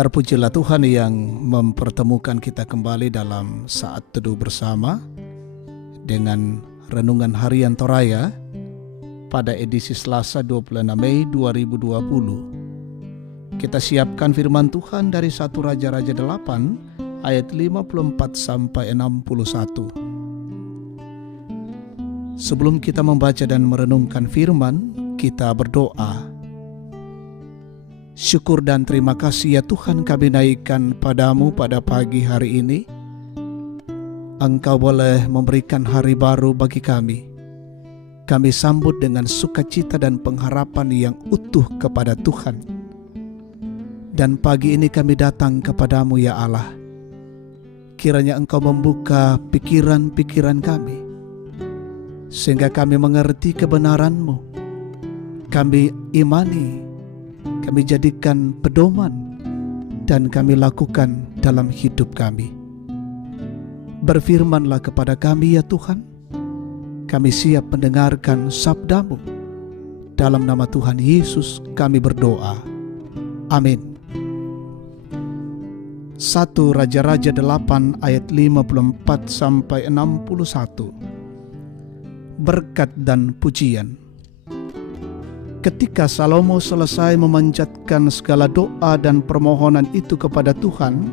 Terpujilah Tuhan yang mempertemukan kita kembali dalam saat teduh bersama dengan renungan harian Toraya pada edisi Selasa 26 Mei 2020. Kita siapkan firman Tuhan dari 1 Raja-Raja 8 ayat 54 sampai 61. Sebelum kita membaca dan merenungkan firman, kita berdoa. Syukur dan terima kasih ya Tuhan kami naikkan padamu pada pagi hari ini. Engkau boleh memberikan hari baru bagi kami. Kami sambut dengan sukacita dan pengharapan yang utuh kepada Tuhan. Dan pagi ini kami datang kepadamu ya Allah. Kiranya Engkau membuka pikiran-pikiran kami, sehingga kami mengerti kebenaran-Mu. Kami imani, kami jadikan pedoman, dan kami lakukan dalam hidup kami. Berfirmanlah kepada kami ya Tuhan. Kami siap mendengarkan sabda-Mu. Dalam nama Tuhan Yesus kami berdoa. Amin. 1 Raja-Raja 8 ayat 54 sampai 61. Berkat dan pujian. Ketika Salomo selesai memanjatkan segala doa dan permohonan itu kepada Tuhan,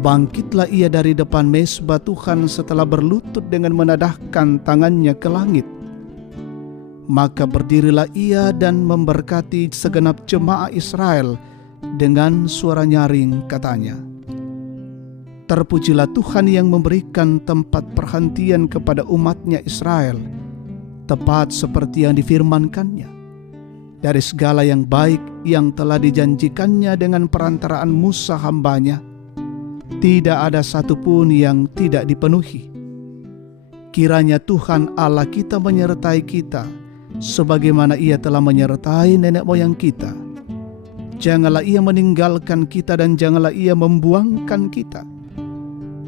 bangkitlah ia dari depan mezbah Tuhan setelah berlutut dengan menadahkan tangannya ke langit. Maka berdirilah ia dan memberkati segenap jemaah Israel dengan suara nyaring, katanya, terpujilah Tuhan yang memberikan tempat perhentian kepada umatnya Israel, tepat seperti yang difirmankannya. Dari segala yang baik yang telah dijanjikannya dengan perantaraan Musa hambanya, tidak ada satupun yang tidak dipenuhi. Kiranya Tuhan Allah kita menyertai kita, sebagaimana Ia telah menyertai nenek moyang kita. Janganlah Ia meninggalkan kita dan janganlah Ia membuangkan kita.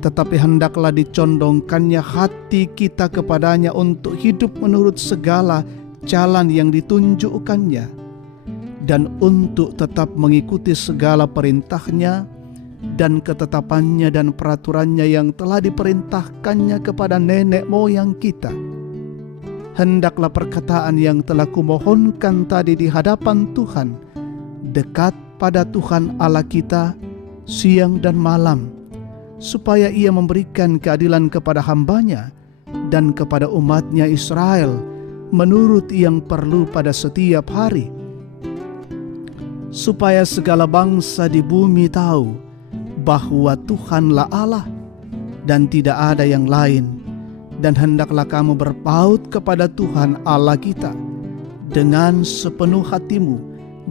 Tetapi hendaklah dicondongkannya hati kita kepadanya untuk hidup menurut segala jalan yang ditunjukkannya, dan untuk tetap mengikuti segala perintahnya dan ketetapannya dan peraturannya yang telah diperintahkannya kepada nenek moyang kita. Hendaklah perkataan yang telah kumohonkan tadi di hadapan Tuhan dekat pada Tuhan Allah kita siang dan malam, supaya Ia memberikan keadilan kepada hambanya dan kepada umatnya Israel menurut yang perlu pada setiap hari, supaya segala bangsa di bumi tahu bahwa Tuhanlah Allah dan tidak ada yang lain. Dan hendaklah kamu berpaut kepada Tuhan Allah kita dengan sepenuh hatimu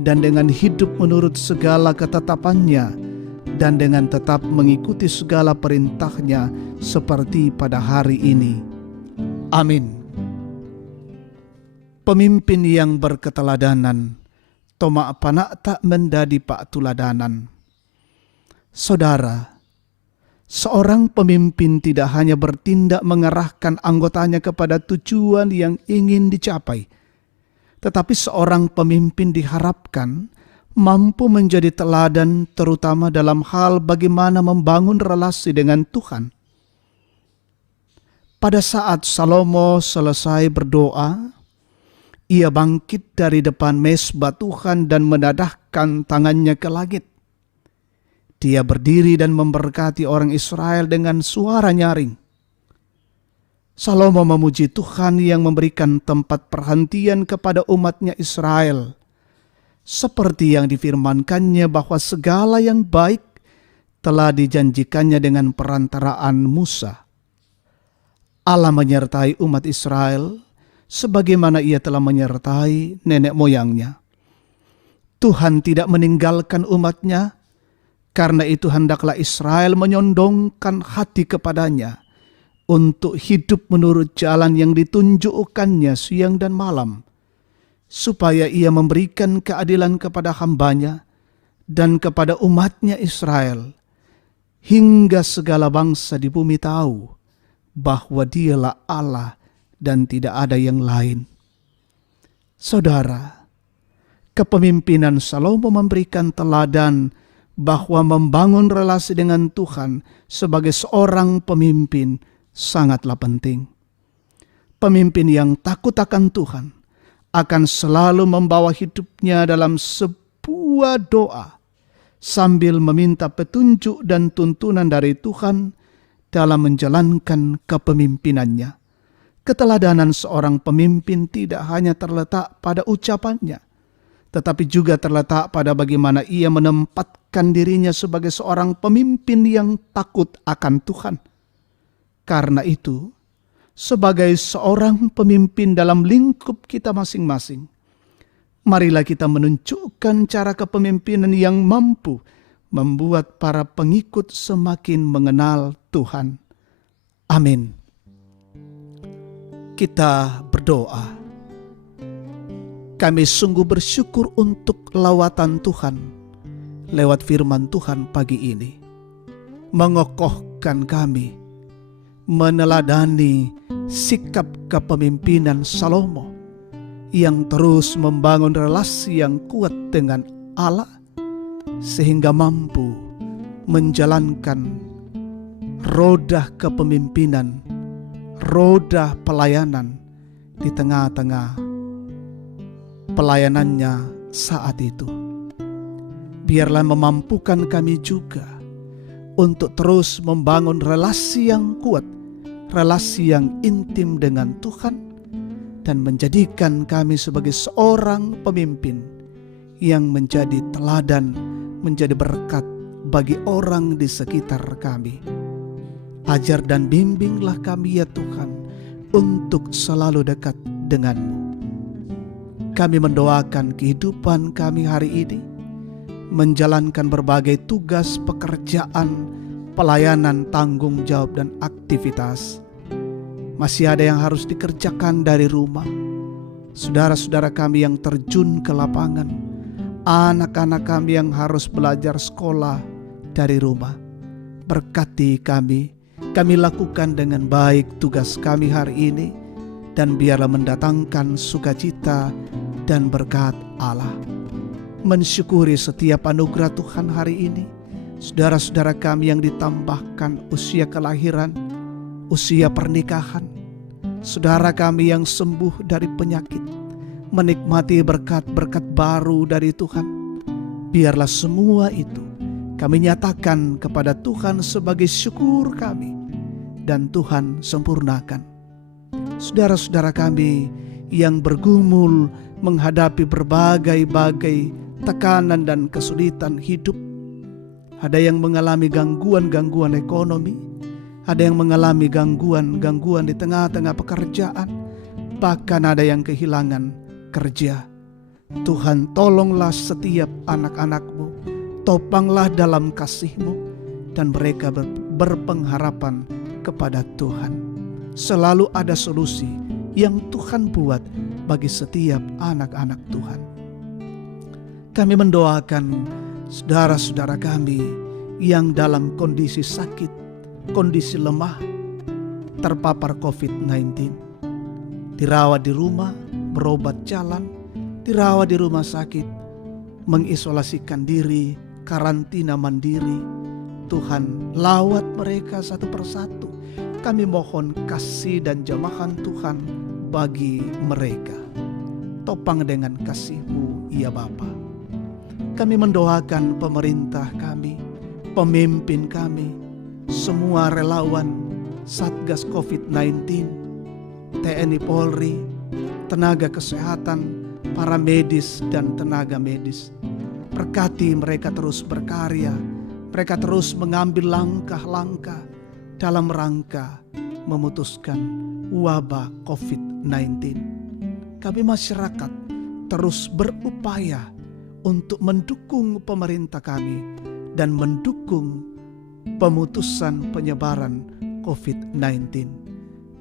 dan dengan hidup menurut segala ketetapannya, dan dengan tetap mengikuti segala perintahnya seperti pada hari ini. Amin. Pemimpin yang berketeladanan, tomak panak tak mendadi pak tuladanan. Saudara, seorang pemimpin tidak hanya bertindak mengarahkan anggotanya kepada tujuan yang ingin dicapai, tetapi seorang pemimpin diharapkan mampu menjadi teladan, terutama dalam hal bagaimana membangun relasi dengan Tuhan. Pada saat Salomo selesai berdoa, ia bangkit dari depan mezbah Tuhan dan menadahkan tangannya ke langit. Dia berdiri dan memberkati orang Israel dengan suara nyaring. Salomo memuji Tuhan yang memberikan tempat perhentian kepada umatnya Israel, seperti yang difirmankannya bahwa segala yang baik telah dijanjikannya dengan perantaraan Musa. Allah menyertai umat Israel sebagaimana Ia telah menyertai nenek moyangnya. Tuhan tidak meninggalkan umatnya, karena itu hendaklah Israel menyondongkan hati kepadanya untuk hidup menurut jalan yang ditunjukkannya siang dan malam, supaya Ia memberikan keadilan kepada hambanya dan kepada umatnya Israel, hingga segala bangsa di bumi tahu bahwa Dialah Allah dan tidak ada yang lain. Saudara, kepemimpinan Salomo memberikan teladan bahwa membangun relasi dengan Tuhan sebagai seorang pemimpin sangatlah penting. Pemimpin yang takut akan Tuhan akan selalu membawa hidupnya dalam sebuah doa sambil meminta petunjuk dan tuntunan dari Tuhan dalam menjalankan kepemimpinannya. Keteladanan seorang pemimpin tidak hanya terletak pada ucapannya, tetapi juga terletak pada bagaimana ia menempatkan dirinya sebagai seorang pemimpin yang takut akan Tuhan. Karena itu, sebagai seorang pemimpin dalam lingkup kita masing-masing, marilah kita menunjukkan cara kepemimpinan yang mampu membuat para pengikut semakin mengenal Tuhan. Amin. Kita berdoa. Kami sungguh bersyukur untuk lawatan Tuhan lewat firman Tuhan pagi ini. Mengokohkan kami, meneladani sikap kepemimpinan Salomo yang terus membangun relasi yang kuat dengan Allah sehingga mampu menjalankan roda kepemimpinan, roda pelayanan di tengah-tengah pelayanannya saat itu. Biarlah memampukan kami juga untuk terus membangun relasi yang kuat, relasi yang intim dengan Tuhan, dan menjadikan kami sebagai seorang pemimpin yang menjadi teladan, menjadi berkat bagi orang di sekitar kami. Ajar dan bimbinglah kami ya Tuhan untuk selalu dekat denganmu. Kami mendoakan kehidupan kami hari ini, menjalankan berbagai tugas pekerjaan, pelayanan, tanggung jawab dan aktivitas. Masih ada yang harus dikerjakan dari rumah. Saudara-saudara kami yang terjun ke lapangan, anak-anak kami yang harus belajar sekolah dari rumah. Berkati kami lakukan dengan baik tugas kami hari ini, dan biarlah mendatangkan sukacita dan berkat Allah. Mensyukuri setiap anugerah Tuhan hari ini. Saudara-saudara kami yang ditambahkan usia kelahiran, usia pernikahan, saudara kami yang sembuh dari penyakit, menikmati berkat-berkat baru dari Tuhan. Biarlah semua itu kami nyatakan kepada Tuhan sebagai syukur kami, dan Tuhan sempurnakan. Saudara-saudara kami yang bergumul menghadapi berbagai tekanan dan kesulitan hidup. Ada yang mengalami gangguan-gangguan ekonomi, ada yang mengalami gangguan-gangguan di tengah-tengah pekerjaan, bahkan ada yang kehilangan kerja. Tuhan, tolonglah setiap anak-anak-mu, topanglah dalam kasih-mu, dan mereka berpengharapan kepada Tuhan. Selalu ada solusi yang Tuhan buat bagi setiap anak-anak Tuhan. Kami mendoakan saudara-saudara kami yang dalam kondisi sakit, kondisi lemah, terpapar COVID-19, dirawat di rumah, berobat jalan, dirawat di rumah sakit, mengisolasikan diri, karantina mandiri. Tuhan, lawat mereka satu persatu. Kami mohon kasih dan jamahan Tuhan bagi mereka. Topang dengan kasih-Mu ya Bapa. Kami mendoakan pemerintah kami, pemimpin kami, semua relawan Satgas COVID-19, TNI Polri, tenaga kesehatan, para medis dan tenaga medis. Berkati mereka terus berkarya, mereka terus mengambil langkah-langkah dalam rangka memutuskan wabah COVID-19. Kami masyarakat terus berupaya untuk mendukung pemerintah kami dan mendukung pemutusan penyebaran COVID-19.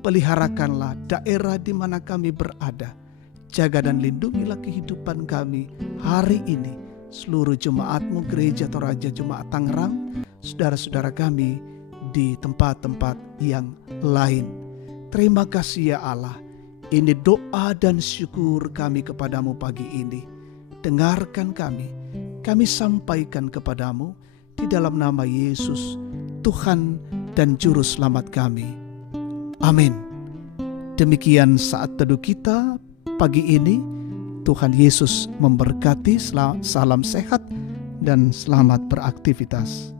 Peliharakanlah daerah di mana kami berada. Jaga dan lindungilah kehidupan kami hari ini. Seluruh jemaat-Mu Gereja Toraja Jemaat Tangerang, saudara-saudara kami di tempat-tempat yang lain. Terima kasih ya Allah. Ini doa dan syukur kami kepadamu pagi ini. Dengarkan kami, kami sampaikan kepadamu di dalam nama Yesus, Tuhan dan Juru Selamat kami. Amin. Demikian saat teduh kita pagi ini. Tuhan Yesus memberkati. Salam sehat dan selamat beraktivitas.